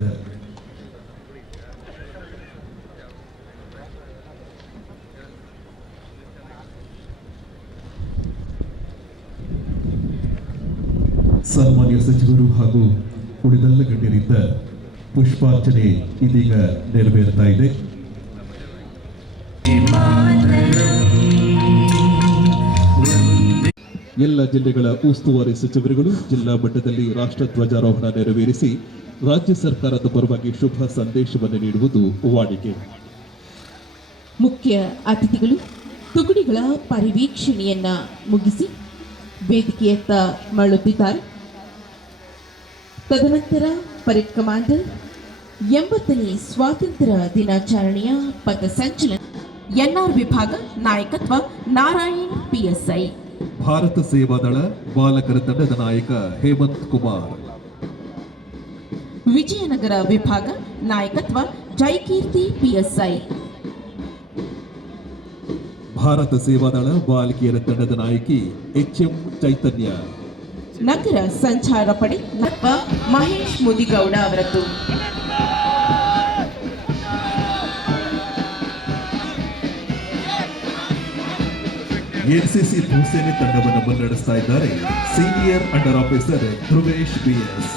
ಸನ್ಮಾನ್ಯ ಸಚಿವರು ಹಾಗೂ ಉಳಿದೆಲ್ಲ ಗಣ್ಯರಿಂದ ಪುಷ್ಪಾರ್ಚನೆ ಇದೀಗ ನೆರವೇರ್ತಾ ಇದೆ. ಎಲ್ಲ ಜಿಲ್ಲೆಗಳ ಉಸ್ತುವಾರಿ ಸಚಿವರುಗಳು ಜಿಲ್ಲಾ ಮಟ್ಟದಲ್ಲಿ ರಾಷ್ಟ್ರಧ್ವಜಾರೋಹಣ ನೆರವೇರಿಸಿ ರಾಜ್ಯ ಸರ್ಕಾರದ ಪರವಾಗಿ ಶುಭ ಸಂದೇಶವನ್ನು ನೀಡುವುದು ವಾಡಿಕೆ. ಮುಖ್ಯ ಅತಿಥಿಗಳು ತುಕಡಿಗಳ ಪರಿವೀಕ್ಷಣೆಯನ್ನ ಮುಗಿಸಿ ವೇದಿಕೆಯತ್ತ ಮರಳುತ್ತಿದ್ದಾರೆ. ತದನಂತರ ಪರೇಡ್ ಕಮಾಂಡರ್ 80ನೇ ಸ್ವಾತಂತ್ರ್ಯ ದಿನಾಚರಣೆಯ ಪಥಸಂಚಲನ ಎನ್ಆರ್ ವಿಭಾಗ ನಾಯಕತ್ವ ನಾರಾಯಣ್ PSI. ಭಾರತ ಸೇವಾದಳ ಬಾಲಕರ ತಂಡದ ನಾಯಕ ಹೇಮಂತ್ ಕುಮಾರ್. ವಿಜಯನಗರ ವಿಭಾಗ ನಾಯಕತ್ವ ಜೈಕೀರ್ತಿ PSI. ಭಾರತ ಸೇವಾದಳ ಬಾಲಕಿಯರ ತಂಡದ ನಾಯಕಿ HM ಚೈತನ್ಯ. ನಗರ ಸಂಚಾರ ಪಡೆ ಮಹೇಶ್ ಮುದಿಗೌಡ ಅವರದ್ದು. NCC ಭೂಸೇನೆ ತಂಡವನ್ನು ಮುನ್ನಡೆಸ್ತಾ ಇದ್ದಾರೆ ಸೀನಿಯರ್ ಅಂಡರ್ ಆಫೀಸರ್ ಧ್ರುವೇಶ್ BS.